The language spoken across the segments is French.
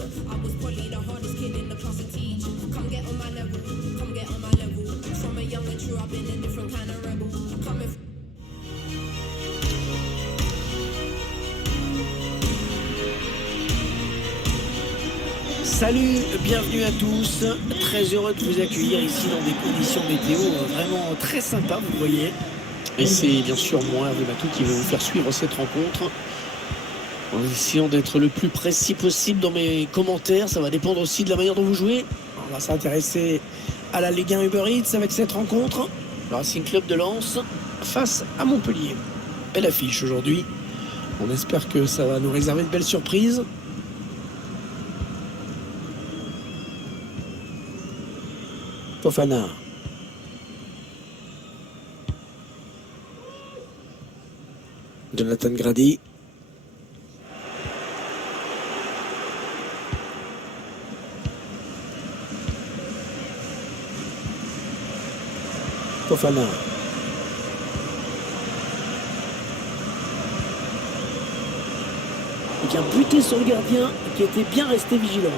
I was probably the hardest kid in the class to teach. Come get on my level, come get on my level. From a young and true, I've been a different kind of rebel. Coming. Salut, bienvenue à tous, très heureux de vous accueillir ici dans des conditions météo vraiment très sympas, vous le voyez. Et c'est bien sûr moi, Hervé Matou, qui vais vous faire suivre cette rencontre en essayant d'être le plus précis possible dans mes commentaires. Ça va dépendre aussi de la manière dont vous jouez. On va s'intéresser à la Ligue 1 Uber Eats avec cette rencontre. Le Racing Club de Lens face à Montpellier. Belle affiche aujourd'hui. On espère que ça va nous réserver de belles surprises. Fofana. Jonathan Grady. Fofana. Il vient buter sur le gardien qui était bien resté vigilant.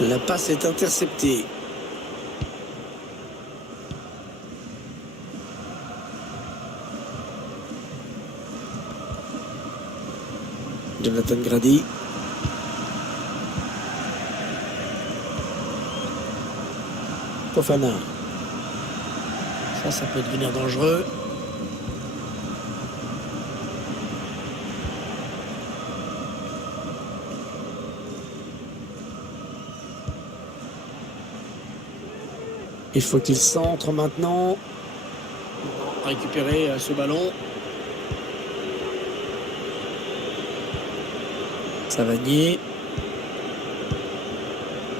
La passe est interceptée. Jonathan Grady. Fofana. Ça peut devenir dangereux. Il faut qu'il centre maintenant. Récupérer ce ballon. Savanier.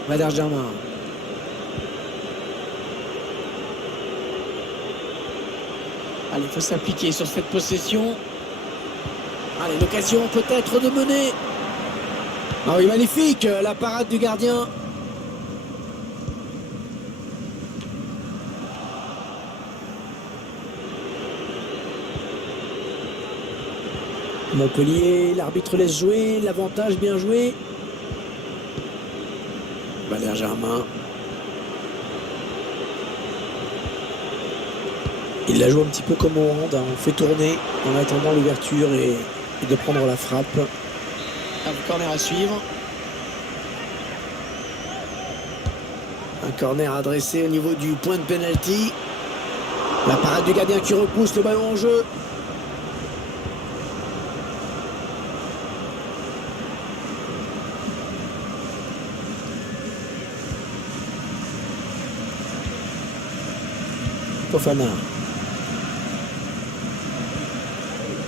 Valère Germain. Allez, il faut s'appliquer sur cette possession. Allez, l'occasion peut-être de mener. Ah oui, magnifique, la parade du gardien. Montpellier, l'arbitre laisse jouer, l'avantage bien joué. Valère Germain. Il la joue un petit peu comme au hand, on fait tourner en attendant l'ouverture et de prendre la frappe. Un corner à suivre. Un corner adressé au niveau du point de pénalty. La parade du gardien qui repousse le ballon en jeu. Fofana.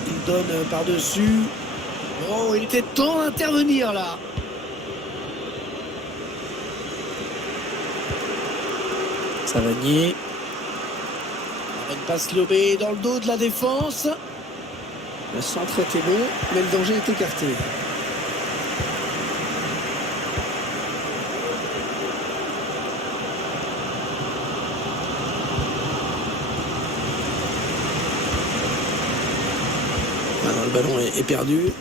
Il donne par-dessus. Oh, il était temps d'intervenir là. Savanier. Une passe lobée dans le dos de la défense. Le centre était bon, mais le danger est écarté. Le ballon est perdu.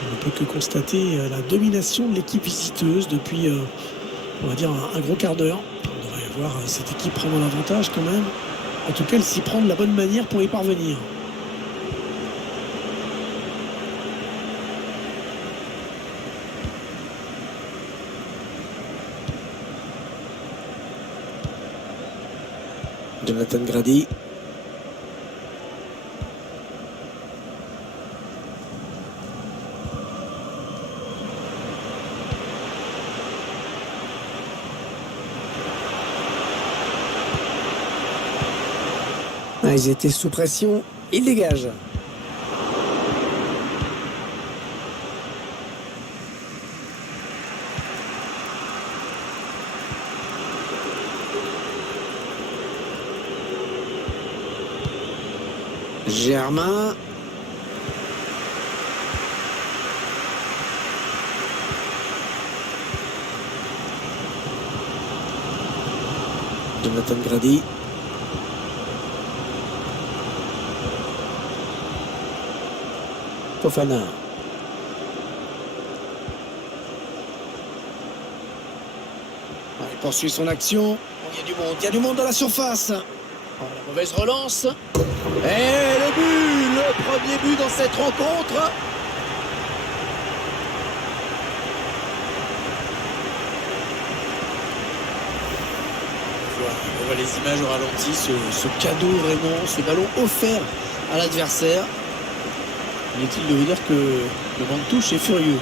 On ne peut que constater la domination de l'équipe visiteuse depuis, on va dire, un gros quart d'heure. On devrait voir cette équipe prendre l'avantage quand même. En tout cas, elle s'y prend de la bonne manière pour y parvenir. Jonathan Grady. Ah, ils étaient sous pression, ils dégagent. Germain. Jonathan Grady. Fofana. Il poursuit son action. Il y a du monde dans la surface. Oh, la mauvaise relance. Et le premier but dans cette rencontre. On voit les images au ralenti, ce cadeau vraiment, ce ballon offert à l'adversaire. Inutile de vous dire que le banc de touche est furieux.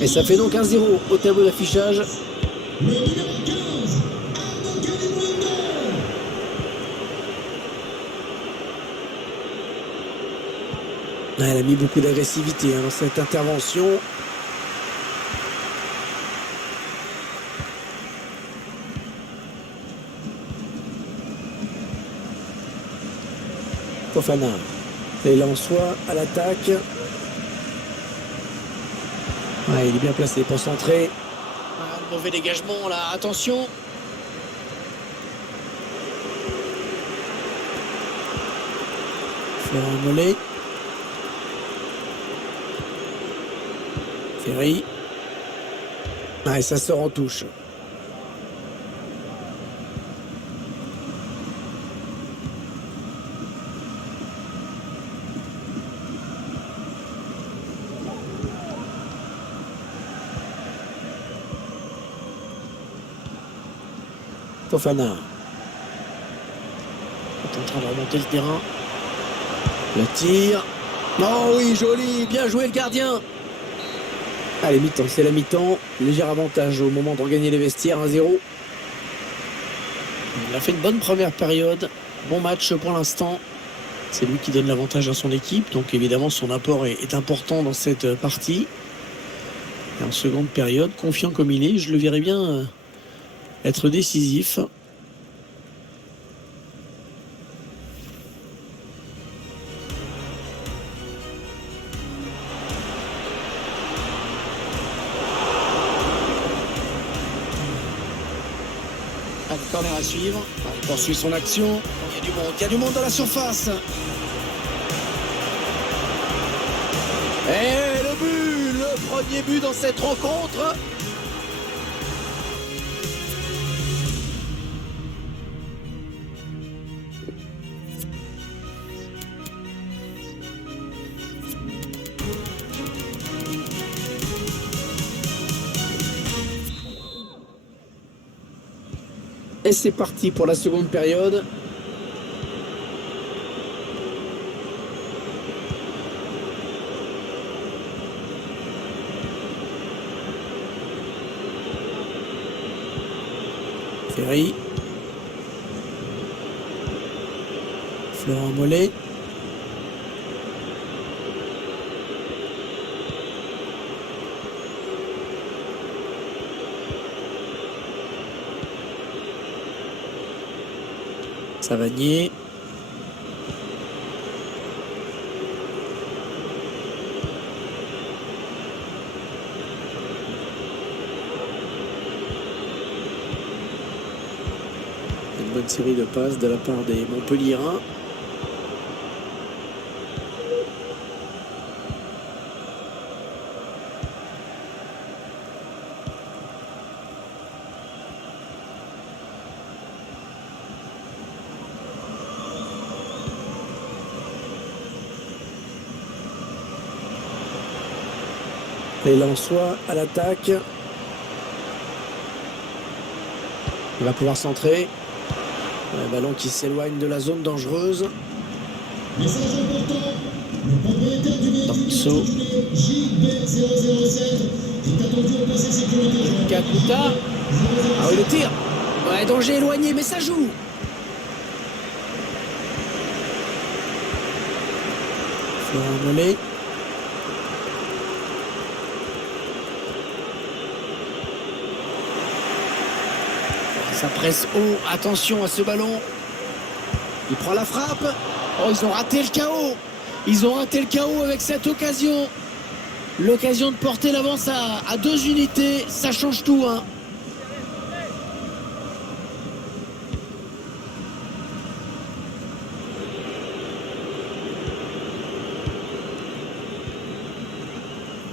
Et ça fait donc 1-0 au tableau d'affichage. Elle a mis beaucoup d'agressivité dans cette intervention. Fofana. Et là en soi à l'attaque. Il est bien placé pour centrer. Mauvais dégagement là, attention. Florent Mollet. Ferry. Et ça sort en touche. Fofana est en train de remonter le terrain. Le tir. Oh oui, joli, bien joué le gardien. Allez, mi-temps, c'est la mi-temps. Léger avantage au moment de regagner les vestiaires, 1-0. Il a fait une bonne première période. Bon match pour l'instant. C'est lui qui donne l'avantage à son équipe. Donc évidemment, son apport est important dans cette partie. Et en seconde période, confiant comme il est, je le verrai bien être décisif. Corner à suivre. Il poursuit son action. Il y a du monde dans la surface. Et le premier but dans cette rencontre. Et c'est parti pour la seconde période. Ferry. Florent Mollet. Savanier. Une bonne série de passes de la part des Montpelliérains. Et Lensois à l'attaque. Il va pouvoir centrer. Un ballon qui s'éloigne de la zone dangereuse. Danso. Kakuta. Ah oui, le tir. Ouais, danger éloigné, mais ça joue. Florent Mollet. Ça presse haut. Attention à ce ballon. Il prend la frappe. Oh, ils ont raté le KO. Ils ont raté le KO avec cette occasion. L'occasion de porter l'avance à 2 unités. Ça change tout, hein.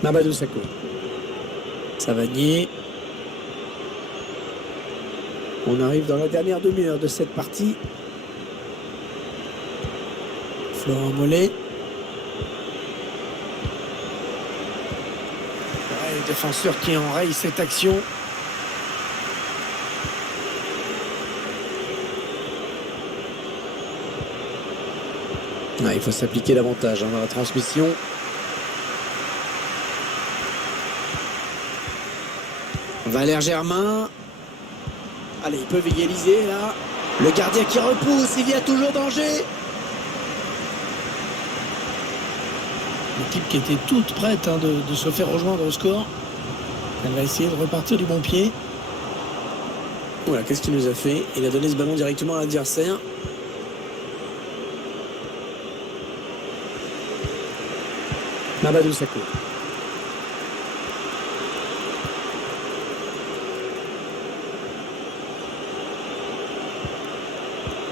Mamadou Sakho. Savanier. On arrive dans la dernière demi-heure de cette partie. Florent Mollet. Le défenseur qui enraye cette action. Il faut s'appliquer davantage dans la transmission. Valère Germain. Allez, ils peuvent égaliser là. Le gardien qui repousse, il y a toujours danger. L'équipe qui était toute prête de se faire rejoindre au score. Elle va essayer de repartir du bon pied. Voilà, qu'est-ce qu'il nous a fait? Il a donné ce ballon directement à l'adversaire. Mamadou Sakho.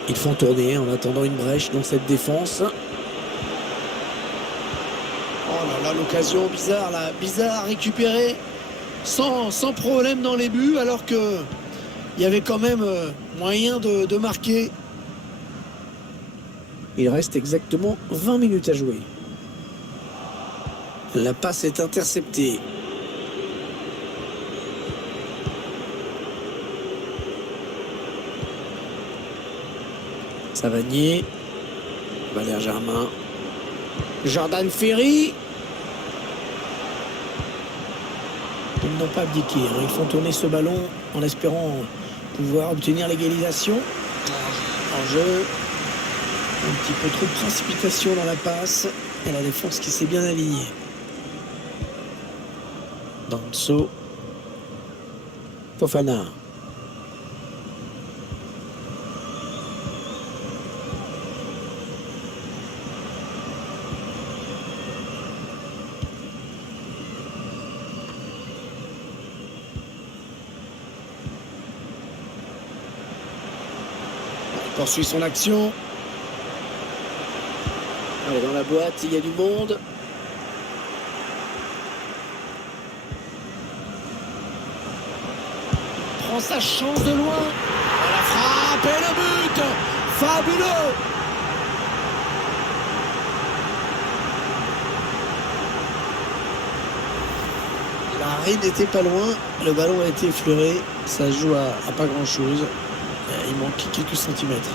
Ils font tourner en attendant une brèche dans cette défense. Oh là là, l'occasion bizarre là, bizarre à récupérer sans problème dans les buts, alors que il y avait quand même moyen de marquer. Il reste exactement 20 minutes à jouer. La passe est interceptée. Savanier. Valère Germain. Jordan Ferry. Ils n'ont pas abdiqué. Ils font tourner ce ballon en espérant pouvoir obtenir l'égalisation. En jeu. Un petit peu trop de précipitation dans la passe. Et la défense qui s'est bien alignée. Danso. Fofana. Il poursuit son action. Allez, dans la boîte, il y a du monde. Prend sa chance de loin. La frappe et le but. Fabuleux. L'arrêt n'était pas loin. Le ballon a été effleuré. Ça se joue à pas grand chose. Il manque quelques centimètres.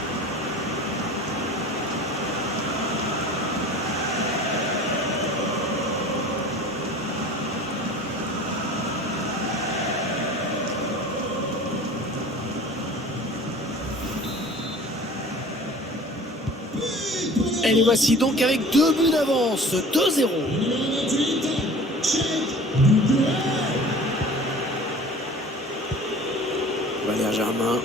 Et les voici donc avec 2 buts d'avance, 2-0. Valère Germain.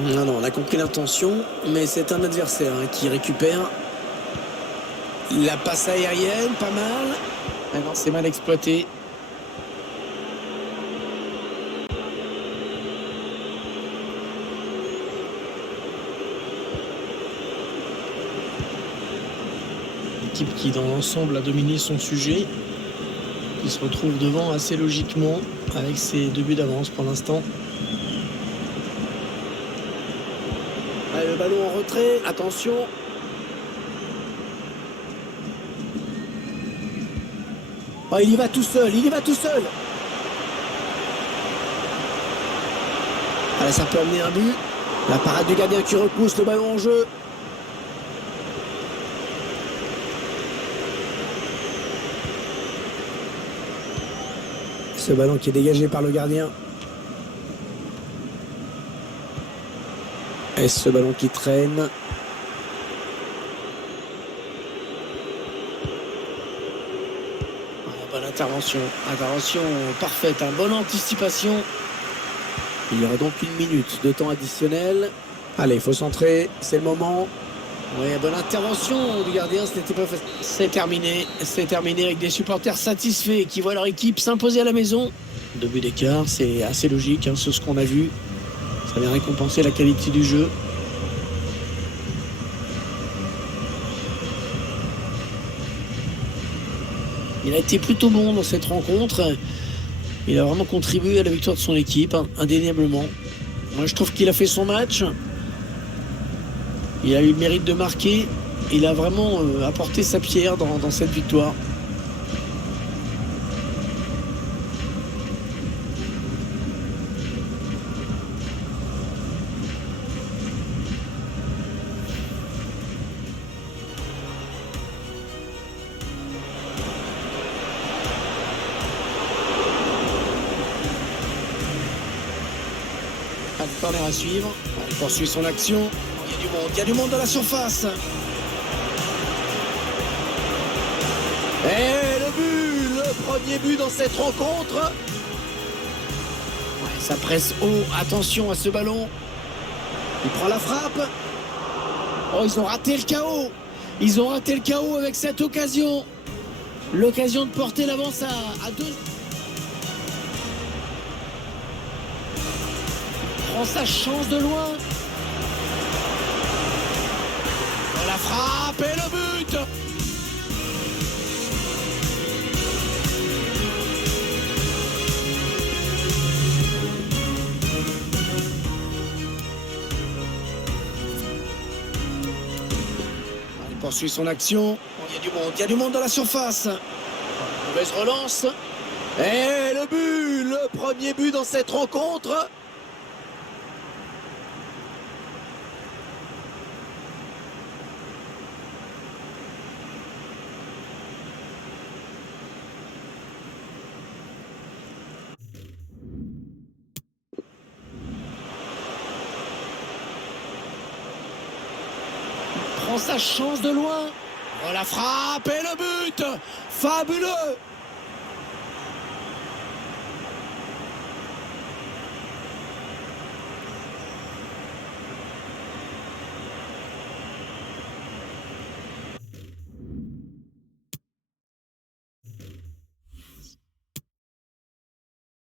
Non, on a compris l'intention, mais c'est un adversaire qui récupère. La passe aérienne, pas mal. Ah non, c'est mal exploité. L'équipe qui, dans l'ensemble, a dominé son sujet, qui se retrouve devant assez logiquement avec ses 2 buts d'avance pour l'instant. Allez, le ballon en retrait, attention. Oh, il y va tout seul, il y va tout seul. Allez, ça peut amener un but. La parade du gardien qui repousse le ballon en jeu. Ce ballon qui est dégagé par le gardien. Et ce ballon qui traîne. intervention parfaite, bonne anticipation. Il y aura donc 1 minute de temps additionnel. Allez, il faut centrer, c'est le moment. Oui, bonne intervention du gardien, ce n'était pas facile. C'est terminé avec des supporters satisfaits qui voient leur équipe s'imposer à la maison. 2 buts d'écart, c'est assez logique, hein, c'est ce qu'on a vu. Ça vient récompenser la qualité du jeu. Il a été plutôt bon dans cette rencontre. Il a vraiment contribué à la victoire de son équipe, hein, indéniablement. Moi, je trouve qu'il a fait son match. Il a eu le mérite de marquer. Il a vraiment apporté sa pierre dans cette victoire. Pas de corner à suivre. Il poursuit son action. Il y a du monde dans la surface. Et le premier but dans cette rencontre. Ouais, ça presse haut. Attention à ce ballon. Il prend la frappe. Oh, ils ont raté le KO. Ils ont raté le KO avec cette occasion. L'occasion de porter l'avance à 2. Prend sa chance de loin. La frappe et le but. Il poursuit son action. Il y a du monde dans la surface. Mauvaise relance. Et le premier but dans cette rencontre. Prend sa chance de loin. Oh, la frappe et le but. Fabuleux.